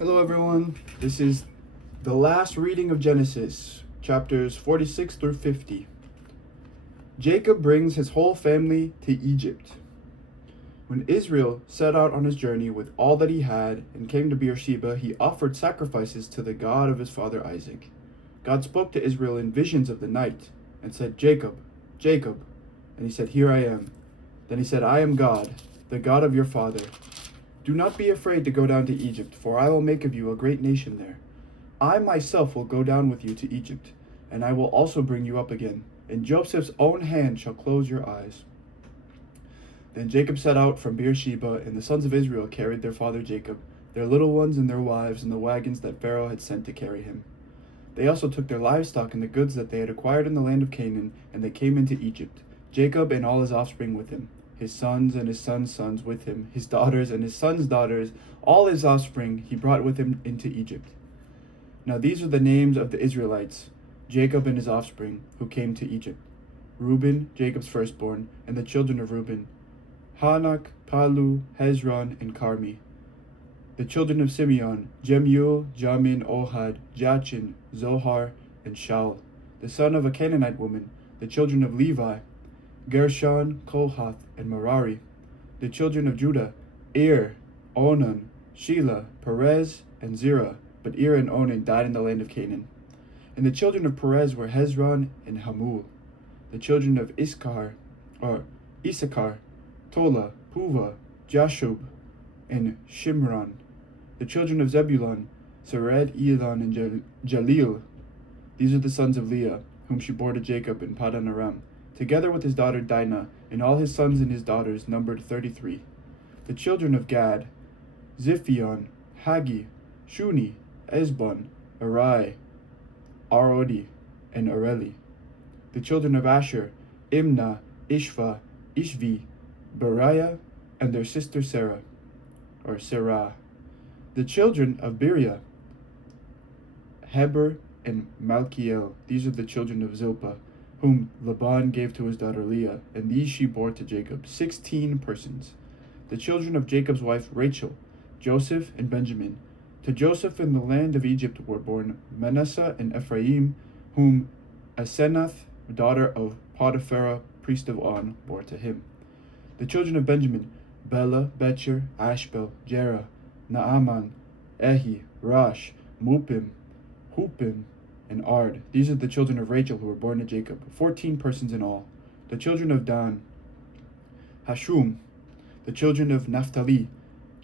Hello, everyone. This is the last reading of Genesis, chapters 46 through 50. Jacob brings his whole family to Egypt. When Israel set out on his journey with all that he had and came to Beersheba, he offered sacrifices to the God of his father Isaac. God spoke to Israel in visions of the night and said, "Jacob, Jacob." And he said, "Here I am." Then he said, "I am God, the God of your father. Do not be afraid to go down to Egypt, for I will make of you a great nation there. I myself will go down with you to Egypt, and I will also bring you up again. And Joseph's own hand shall close your eyes." Then Jacob set out from Beersheba, and the sons of Israel carried their father Jacob, their little ones and their wives, in the wagons that Pharaoh had sent to carry him. They also took their livestock and the goods that they had acquired in the land of Canaan, and they came into Egypt, Jacob and all his offspring with him, his sons and his sons' sons with him, his daughters and his sons' daughters, all his offspring he brought with him into Egypt. Now these are the names of the Israelites, Jacob and his offspring, who came to Egypt: Reuben, Jacob's firstborn, and the children of Reuben: Hanak, Palu, Hezron, and Carmi. The children of Simeon: Jemuel, Jamin, Ohad, Jachin, Zohar, and Shaul. The son of a Canaanite woman: the children of Levi: Gershon, Kohath, and Merari. The children of Judah: Ir, Onan, Shelah, Perez, and Zerah. But Ir and Onan died in the land of Canaan. And the children of Perez were Hezron and Hamul. The children of Issachar: Tola, Puva, Jashub, and Shimron. The children of Zebulun: Sered, Elon, and Jalil. These are the sons of Leah, whom she bore to Jacob in Paddan Aram, together with his daughter Dinah, and all his sons and his daughters numbered 33. The children of Gad: Ziphion, Hagi, Shuni, Esbon, Arai, Arodi, and Areli. The children of Asher: Imnah, Ishva, Ishvi, Beriah, and their sister Sarah. The children of Beriah: Heber and Malkiel. These are the children of Zilpah, whom Laban gave to his daughter Leah, and these she bore to Jacob, 16 persons. The children of Jacob's wife Rachel: Joseph and Benjamin. To Joseph in the land of Egypt were born Manasseh and Ephraim, whom Asenath, daughter of Potiphera, priest of On, bore to him. The children of Benjamin: Bela, Becher, Ashbel, Jerah, Naaman, Ehi, Rosh, Mupim, Hupim, and Ard. These are the children of Rachel who were born to Jacob, 14 persons in all. The children of Dan: Hashum. The children of Naphtali: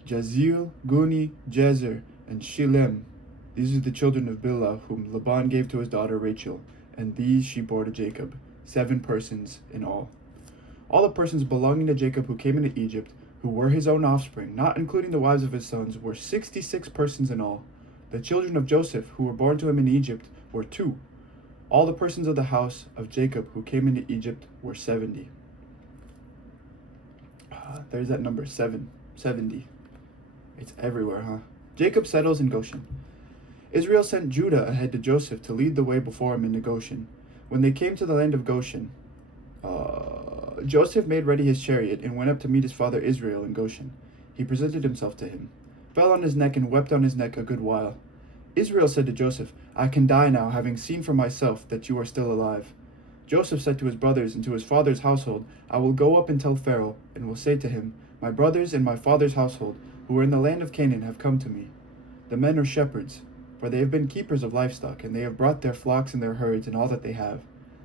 Jazil, Guni, Jezer, and Shilem. These are the children of Bilhah, whom Laban gave to his daughter Rachel, and these she bore to Jacob, 7 persons in all. All the persons belonging to Jacob who came into Egypt, who were his own offspring, not including the wives of his sons, were 66 persons in all. The children of Joseph, who were born to him in Egypt, were 2. All the persons of the house of Jacob who came into Egypt were 70. There's that number, 70. It's everywhere, huh? Jacob settles in Goshen. Israel sent Judah ahead to Joseph to lead the way before him into Goshen. When they came to the land of Goshen, Joseph made ready his chariot and went up to meet his father Israel in Goshen. He presented himself to him, fell on his neck, and wept on his neck a good while. Israel said to Joseph, "I can die now, having seen for myself that you are still alive." Joseph said to his brothers and to his father's household, "I will go up and tell Pharaoh, and will say to him, 'My brothers and my father's household, who are in the land of Canaan, have come to me. The men are shepherds, for they have been keepers of livestock, and they have brought their flocks and their herds and all that they have.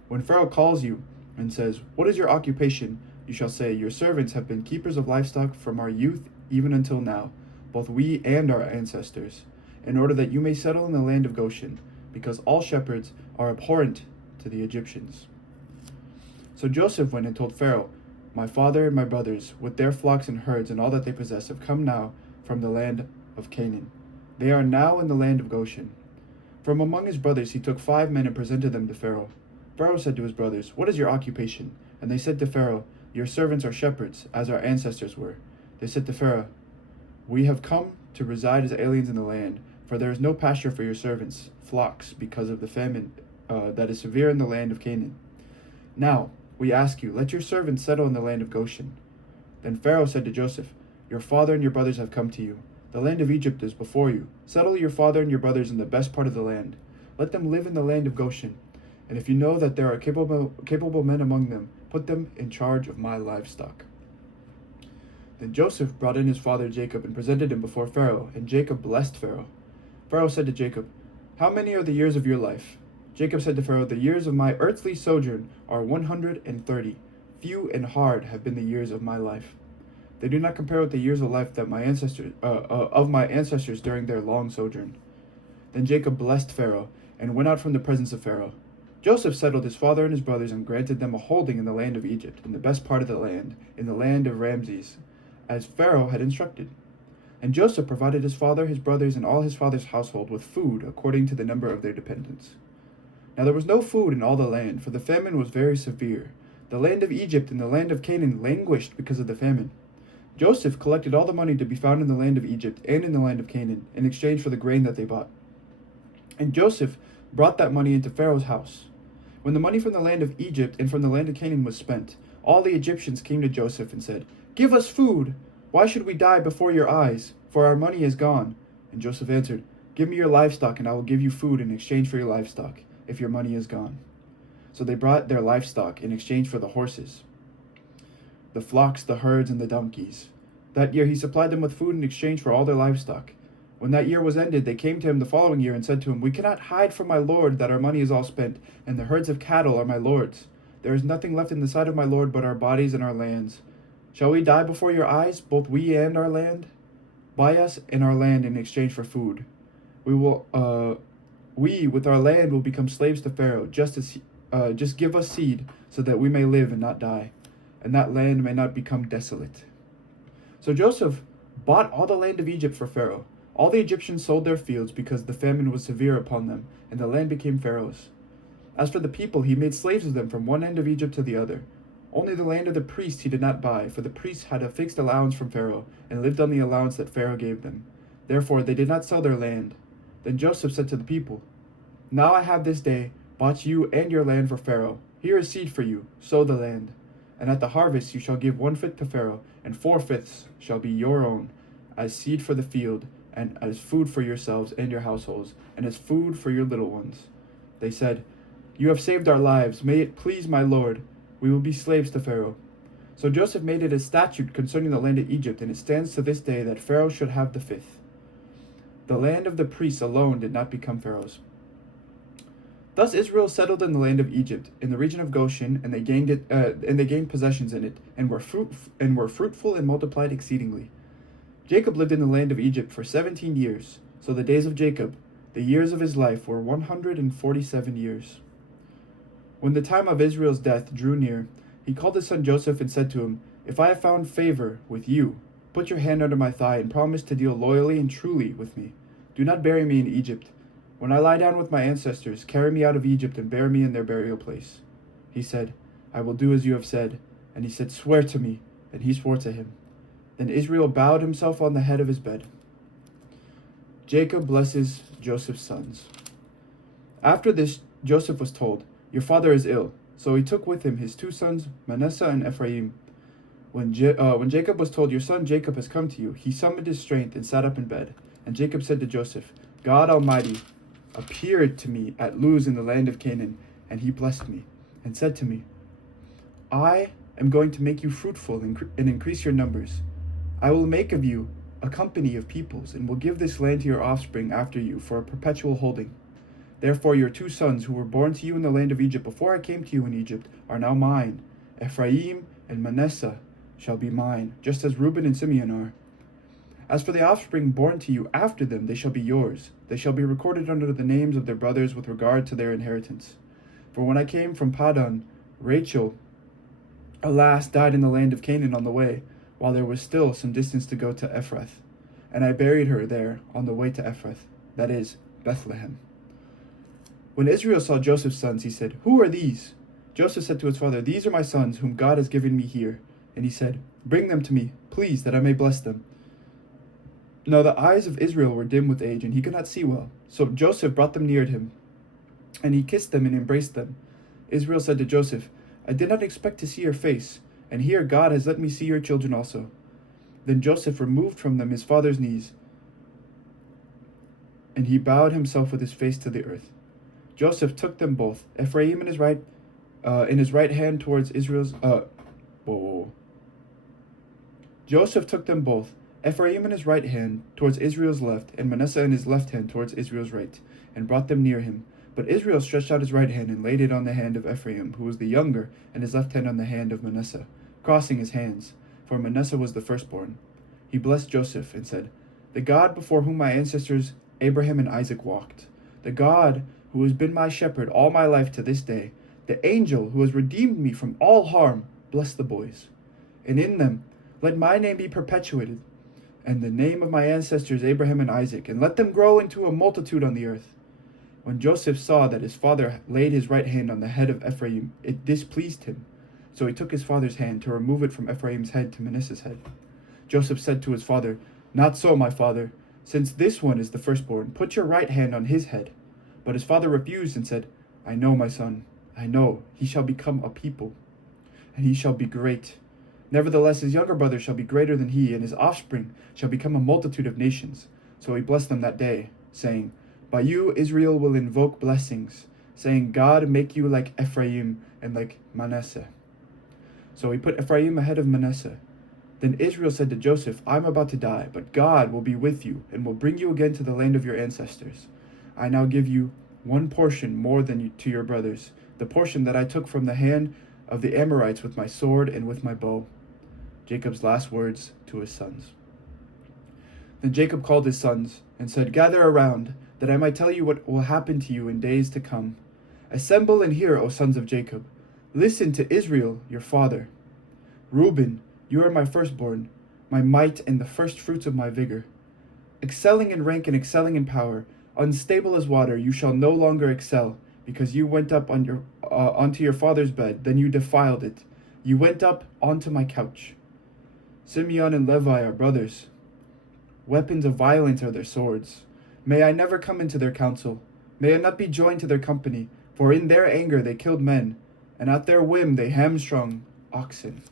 When Pharaoh calls you and says, 'What is your occupation?' you shall say, 'Your servants have been keepers of livestock from our youth even until now, both we and our ancestors, in order that you may settle in the land of Goshen, because all shepherds are abhorrent to the Egyptians.'" So Joseph went and told Pharaoh, "My father and my brothers, with their flocks and herds and all that they possess, have come now from the land of Canaan. They are now in the land of Goshen." From among his brothers he took 5 men and presented them to Pharaoh. Pharaoh said to his brothers, "What is your occupation?" And they said to Pharaoh, "Your servants are shepherds, as our ancestors were." They said to Pharaoh, "We have come to reside as aliens in the land, for there is no pasture for your servants' flocks because of the famine that is severe in the land of Canaan. Now, we ask you, let your servants settle in the land of Goshen." Then Pharaoh said to Joseph, "Your father and your brothers have come to you. The land of Egypt is before you. Settle your father and your brothers in the best part of the land. Let them live in the land of Goshen. And if you know that there are capable men among them, put them in charge of my livestock." Then Joseph brought in his father Jacob and presented him before Pharaoh, and Jacob blessed Pharaoh. Pharaoh said to Jacob, "How many are the years of your life?" Jacob said to Pharaoh, "The years of my earthly sojourn are 130. Few and hard have been the years of my life. They do not compare with the years of life that my ancestors during their long sojourn." Then Jacob blessed Pharaoh and went out from the presence of Pharaoh. Joseph settled his father and his brothers and granted them a holding in the land of Egypt, in the best part of the land, in the land of Ramses, as Pharaoh had instructed. And Joseph provided his father, his brothers, and all his father's household with food according to the number of their dependents. Now there was no food in all the land, for the famine was very severe. The land of Egypt and the land of Canaan languished because of the famine. Joseph collected all the money to be found in the land of Egypt and in the land of Canaan in exchange for the grain that they bought. And Joseph brought that money into Pharaoh's house. When the money from the land of Egypt and from the land of Canaan was spent, all the Egyptians came to Joseph and said, "Give us food! Why should we die before your eyes? For our money is gone." And Joseph answered, "Give me your livestock, and I will give you food in exchange for your livestock, if your money is gone." So they brought their livestock in exchange for the horses, the flocks, the herds, and the donkeys. That year he supplied them with food in exchange for all their livestock. When that year was ended, they came to him the following year and said to him, "We cannot hide from my lord that our money is all spent, and the herds of cattle are my lord's. There is nothing left in the sight of my lord but our bodies and our lands. Shall we die before your eyes, both we and our land? Buy us and our land in exchange for food. We with our land will become slaves to Pharaoh. Just give us seed so that we may live and not die, and that land may not become desolate." So Joseph bought all the land of Egypt for Pharaoh. All the Egyptians sold their fields because the famine was severe upon them, and the land became Pharaoh's. As for the people, he made slaves of them from one end of Egypt to the other. Only the land of the priests he did not buy, for the priests had a fixed allowance from Pharaoh, and lived on the allowance that Pharaoh gave them. Therefore they did not sell their land. Then Joseph said to the people, "Now I have this day bought you and your land for Pharaoh. Here is seed for you, sow the land. And at the harvest you shall give 1/5 to Pharaoh, and 4/5 shall be your own, as seed for the field, and as food for yourselves and your households, and as food for your little ones." They said, "You have saved our lives. May it please my lord. We will be slaves to Pharaoh." So Joseph made it a statute concerning the land of Egypt, and it stands to this day that Pharaoh should have the 1/5. The land of the priests alone did not become Pharaoh's. Thus Israel settled in the land of Egypt, in the region of Goshen, and they gained possessions in it, and were fruitful and multiplied exceedingly. Jacob lived in the land of Egypt for 17 years. So the days of Jacob, the years of his life, were 147 years. When the time of Israel's death drew near, he called his son Joseph and said to him, "If I have found favor with you, put your hand under my thigh and promise to deal loyally and truly with me. Do not bury me in Egypt. When I lie down with my ancestors, carry me out of Egypt and bury me in their burial place." He said, "I will do as you have said." And he said, "Swear to me." And he swore to him. Then Israel bowed himself on the head of his bed. Jacob blesses Joseph's sons. After this, Joseph was told, "Your father is ill." So he took with him his 2 sons, Manasseh and Ephraim. When Jacob was told, "Your son Jacob has come to you," he summoned his strength and sat up in bed. And Jacob said to Joseph, "God Almighty appeared to me at Luz in the land of Canaan, and he blessed me, and said to me, 'I am going to make you fruitful and increase your numbers. I will make of you a company of peoples, and will give this land to your offspring after you for a perpetual holding. Therefore your 2 sons who were born to you in the land of Egypt before I came to you in Egypt are now mine. Ephraim and Manasseh shall be mine, just as Reuben and Simeon are. As for the offspring born to you after them, they shall be yours. They shall be recorded under the names of their brothers with regard to their inheritance. For when I came from Paddan, Rachel, alas, died in the land of Canaan on the way, while there was still some distance to go to Ephrath. And I buried her there on the way to Ephrath, that is, Bethlehem." When Israel saw Joseph's sons, he said, "Who are these?" Joseph said to his father, "These are my sons, whom God has given me here." And he said, "Bring them to me, please, that I may bless them." Now the eyes of Israel were dim with age, and he could not see well. So Joseph brought them near him, and he kissed them and embraced them. Israel said to Joseph, "I did not expect to see your face, and here God has let me see your children also." Then Joseph removed from them his father's knees, and he bowed himself with his face to the earth. Joseph took them both, Ephraim in his right hand towards Israel's whoa, whoa, whoa. Joseph took them both, Ephraim in his right hand towards Israel's left, and Manasseh in his left hand towards Israel's right, and brought them near him. But Israel stretched out his right hand and laid it on the hand of Ephraim, who was the younger, and his left hand on the hand of Manasseh, crossing his hands, for Manasseh was the firstborn. He blessed Joseph and said, "The God before whom my ancestors Abraham and Isaac walked, the God who has been my shepherd all my life to this day, the angel who has redeemed me from all harm, bless the boys. And in them let my name be perpetuated, and the name of my ancestors Abraham and Isaac, and let them grow into a multitude on the earth." When Joseph saw that his father laid his right hand on the head of Ephraim, it displeased him. So he took his father's hand to remove it from Ephraim's head to Manasseh's head. Joseph said to his father, "Not so, my father. Since this one is the firstborn, put your right hand on his head." But his father refused and said, "I know, my son, I know. He shall become a people, and he shall be great. Nevertheless, his younger brother shall be greater than he, and his offspring shall become a multitude of nations." So he blessed them that day, saying, "By you Israel will invoke blessings, saying, God make you like Ephraim and like Manasseh." So he put Ephraim ahead of Manasseh. Then Israel said to Joseph, "I am about to die, but God will be with you, and will bring you again to the land of your ancestors. I now give you one portion more than to your brothers, the portion that I took from the hand of the Amorites with my sword and with my bow." Jacob's last words to his sons. Then Jacob called his sons and said, "Gather around, that I might tell you what will happen to you in days to come. Assemble and hear, O sons of Jacob. Listen to Israel, your father. Reuben, you are my firstborn, my might and the first fruits of my vigor. Excelling in rank and excelling in power, unstable as water, you shall no longer excel, because you went up onto your father's bed, then you defiled it. You went up onto my couch. Simeon and Levi are brothers. Weapons of violence are their swords. May I never come into their council. May I not be joined to their company, for in their anger they killed men, and at their whim they hamstrung oxen.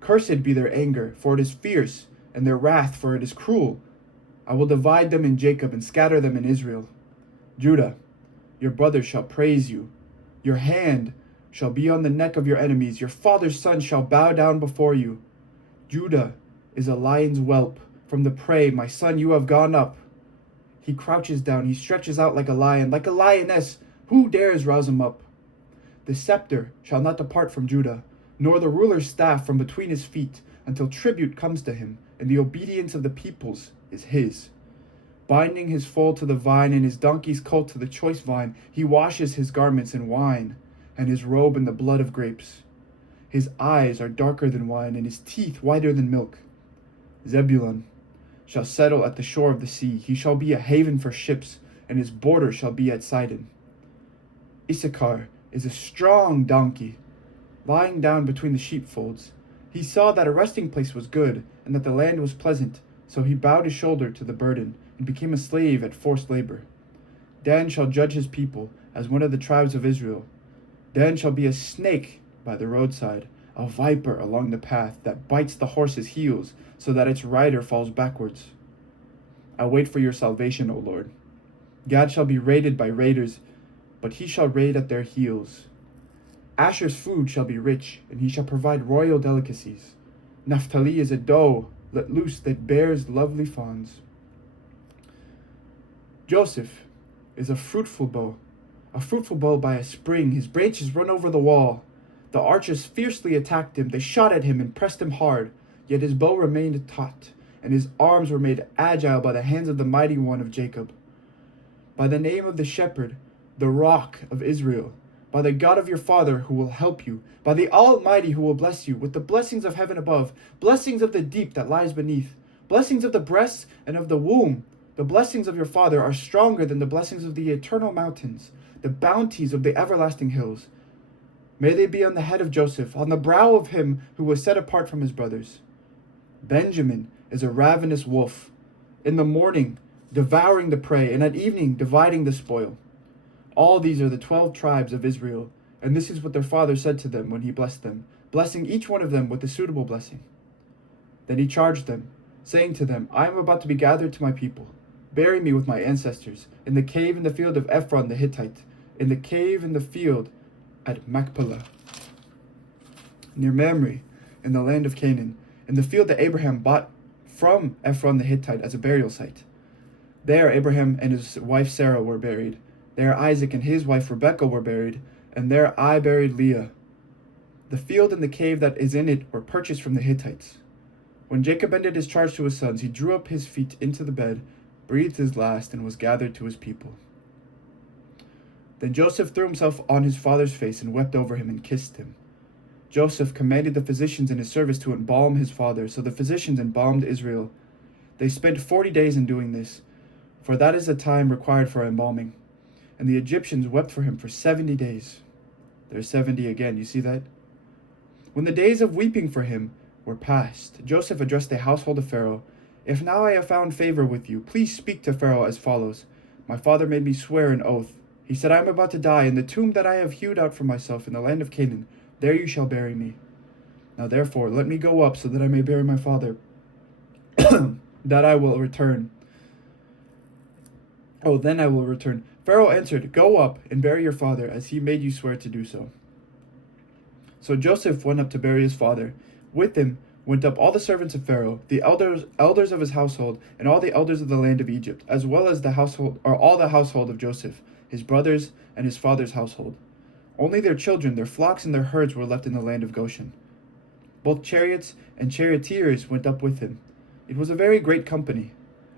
Cursed be their anger, for it is fierce, and their wrath, for it is cruel. I will divide them in Jacob and scatter them in Israel. Judah, your brothers shall praise you. Your hand shall be on the neck of your enemies. Your father's son shall bow down before you. Judah is a lion's whelp. From the prey, my son, you have gone up. He crouches down, he stretches out like a lion, like a lioness. Who dares rouse him up? The scepter shall not depart from Judah, nor the ruler's staff from between his feet, until tribute comes to him, and the obedience of the peoples is his. Binding his foal to the vine, and his donkey's colt to the choice vine, he washes his garments in wine, and his robe in the blood of grapes. His eyes are darker than wine, and his teeth whiter than milk. Zebulun shall settle at the shore of the sea. He shall be a haven for ships, and his border shall be at Sidon. Issachar is a strong donkey, lying down between the sheepfolds. He saw that a resting place was good, and that the land was pleasant, so he bowed his shoulder to the burden, and became a slave at forced labor. Dan shall judge his people as one of the tribes of Israel. Dan shall be a snake by the roadside, a viper along the path that bites the horse's heels, so that its rider falls backwards. I wait for your salvation, O Lord. Gad shall be raided by raiders, but he shall raid at their heels. Asher's food shall be rich, and he shall provide royal delicacies. Naphtali is a doe let loose that bears lovely fawns. Joseph is a fruitful bow by a spring. His branches run over the wall. The archers fiercely attacked him. They shot at him and pressed him hard. Yet his bow remained taut, and his arms were made agile by the hands of the mighty one of Jacob. By the name of the shepherd, the rock of Israel, by the God of your father who will help you, by the Almighty who will bless you with the blessings of heaven above, blessings of the deep that lies beneath, blessings of the breasts and of the womb. The blessings of your father are stronger than the blessings of the eternal mountains, the bounties of the everlasting hills. May they be on the head of Joseph, on the brow of him who was set apart from his brothers. Benjamin is a ravenous wolf, in the morning devouring the prey, and at evening dividing the spoil. All these are the 12 tribes of Israel, and this is what their father said to them when he blessed them, blessing each one of them with a suitable blessing. Then he charged them, saying to them, I am about to be gathered to my people. Bury me with my ancestors, in the cave in the field of Ephron the Hittite, in the cave in the field at Machpelah, near Mamre, in the land of Canaan, in the field that Abraham bought from Ephron the Hittite as a burial site. There Abraham and his wife Sarah were buried. There Isaac and his wife Rebekah were buried, and there I buried Leah. The field and the cave that is in it were purchased from the Hittites. When Jacob ended his charge to his sons, he drew up his feet into the bed, breathed his last, and was gathered to his people. Then Joseph threw himself on his father's face and wept over him and kissed him. Joseph commanded the physicians in his service to embalm his father, so the physicians embalmed Israel. They spent 40 days in doing this, for that is the time required for embalming. And the Egyptians wept for him for 70 days. There's 70 again, you see that? When the days of weeping for him were past, Joseph addressed the household of Pharaoh. If now I have found favor with you, please speak to Pharaoh as follows. My father made me swear an oath. He said, I am about to die, in the tomb that I have hewed out for myself in the land of Canaan. There you shall bury me. Now therefore, let me go up so that I may bury my father, that I will return. Then I will return. Pharaoh answered, Go up and bury your father, as he made you swear to do so. So Joseph went up to bury his father. With him went up all the servants of Pharaoh, the elders of his household, and all the elders of the land of Egypt, as well as all the household of Joseph, his brothers, and his father's household. Only their children, their flocks, and their herds were left in the land of Goshen. Both chariots and charioteers went up with him. It was a very great company.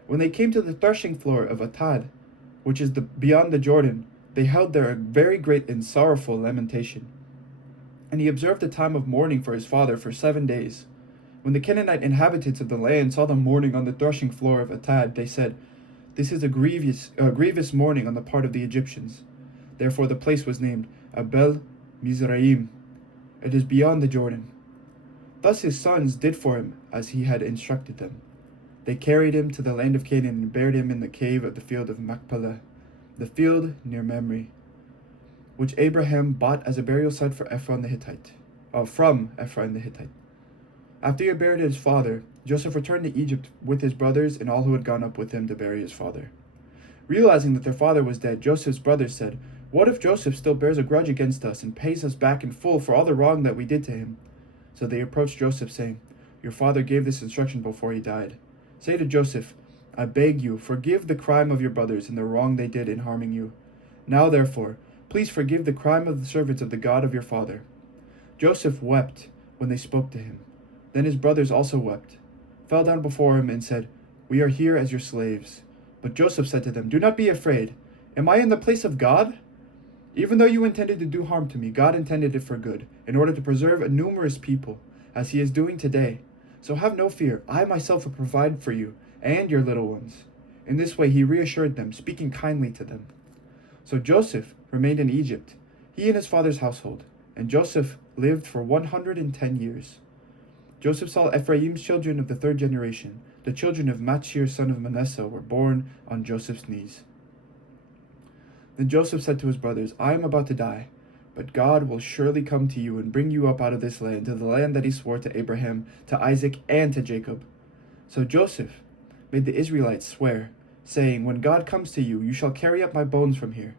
When they came to the threshing floor of Atad, which is beyond the Jordan, they held there a very great and sorrowful lamentation. And he observed the time of mourning for his father for 7 days. When the Canaanite inhabitants of the land saw them mourning on the threshing floor of Atad, they said, This is a grievous mourning on the part of the Egyptians. Therefore the place was named Abel Mizraim. It is beyond the Jordan. Thus his sons did for him as he had instructed them. They carried him to the land of Canaan and buried him in the cave of the field of Machpelah, the field near Mamre, which Abraham bought as a burial site for Ephron the Hittite, from Ephron the Hittite. After he had buried his father, Joseph returned to Egypt with his brothers and all who had gone up with him to bury his father. Realizing that their father was dead, Joseph's brothers said, What if Joseph still bears a grudge against us and pays us back in full for all the wrong that we did to him? So they approached Joseph, saying, Your father gave this instruction before he died. Say to Joseph, I beg you, forgive the crime of your brothers and the wrong they did in harming you. Now, therefore, please forgive the crime of the servants of the God of your father. Joseph wept when they spoke to him. Then his brothers also wept, fell down before him, and said, We are here as your slaves. But Joseph said to them, Do not be afraid. Am I in the place of God? Even though you intended to do harm to me, God intended it for good, in order to preserve a numerous people, as he is doing today. So have no fear. I myself will provide for you and your little ones. In this way he reassured them, speaking kindly to them. So Joseph remained in Egypt, he and his father's household, and Joseph lived for 110 years. Joseph saw Ephraim's children of the third generation. The children of Machir, son of Manasseh, were born on Joseph's knees. Then Joseph said to his brothers, I am about to die, but God will surely come to you and bring you up out of this land, to the land that he swore to Abraham, to Isaac, and to Jacob. So Joseph made the Israelites swear, saying, When God comes to you, you shall carry up my bones from here.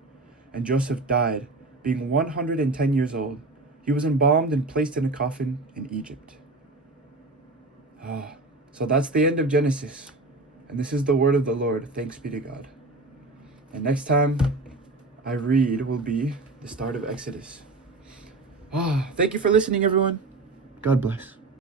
And Joseph died, being 110 years old. He was embalmed and placed in a coffin in Egypt. So that's the end of Genesis. And this is the word of the Lord. Thanks be to God. And next time I read will be the start of Exodus. Thank you for listening, everyone. God bless.